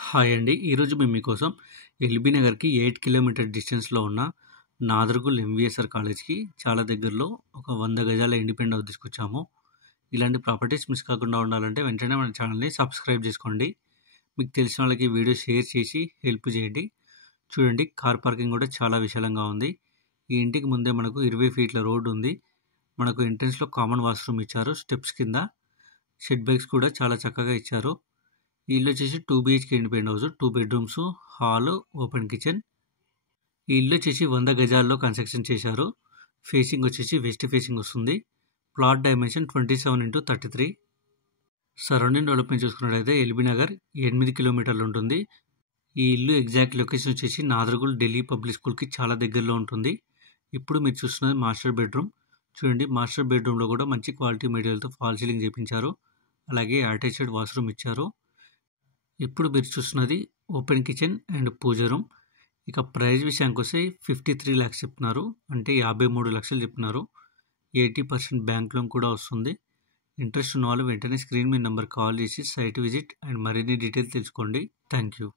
Hi అండి. ఈరోజు మేము మీకోసం ఎల్బీ నగర్‌కి 8 కిలోమీటర్ డిస్టెన్స్‌లో ఉన్న నాదర్గుల్ ఎంవీఎస్ఆర్ కాలేజ్‌కి చాలా దగ్గరలో ఒక 100 గజాల ఇండిపెండెంట్ హౌస్ తీసుకొచ్చాము. ఇలాంటి ప్రాపర్టీస్ మిస్ కాకుండా ఉండాలంటే వెంటనే మన ఛానల్‌ని సబ్స్క్రైబ్ చేసుకోండి. మీకు తెలిసిన వాళ్ళకి ఈ వీడియో షేర్ చేసి హెల్ప్ చేయండి. చూడండి, కార్ పార్కింగ్ కూడా చాలా విశాలంగా ఉంది. ఈ ఇంటికి ముందే మనకు 20 ఫీట్ల రోడ్ ఉంది. మనకు ఎంట్రన్స్‌లో కామన్ వాష్‌రూమ్ ఇచ్చారు. స్టెప్స్ కింద షెడ్ బైక్స్ కూడా చాలా చక్కగా ఇచ్చారు. ఈ ఇల్లు వచ్చేసి 2 BHK independent house, 2 bedrooms, hall, open kitchen. ఈ ఇల్లు వచ్చేసి 100 గజాల్లో కన్స్ట్రక్షన్ చేశారు. ఫేసింగ్ వచ్చేసి వెస్ట్ ఫేసింగ్ వస్తుంది. Plot dimension 27x33. Surrounding development చూసుకున్నట్లయితే ఎల్బీ నగర్ 8 కిలోమీటర్లు ఉంటుంది. ఈ ఇల్లు ఎగ్జాక్ట్ లొకేషన్ వచ్చేసి నాదర్గుల్ ఢిల్లీ పబ్లిక్ స్కూల్కి చాలా దగ్గరలో ఉంటుంది. ఇప్పుడు మీరు చూస్తున్నది మాస్టర్ బెడ్రూమ్. చూడండి, మాస్టర్ బెడ్రూమ్లో కూడా మంచి క్వాలిటీ మెటీరియల్తో ఫాల్ సీలింగ్ చేయించారు. అలాగే అటాచ్డ్ వాష్రూమ్ ఇచ్చారు. ఇప్పుడు మీరు చూస్తున్నది open kitchen and puja room. ఇక ప్రైస్ విషయానికి వస్తే 53 lakhs చెప్తున్నారు, అంటే 53 లక్షలు చెప్తున్నారు. 80% బ్యాంక్ లోన్ కూడా వస్తుంది. ఇంట్రెస్ట్ ఉన్న వాళ్ళు వెంటనే స్క్రీన్ మీద నెంబర్ కాల్ చేసి సైట్ విజిట్ అండ్ మరిన్ని డీటెయిల్స్ తెలుసుకోండి. Thank you.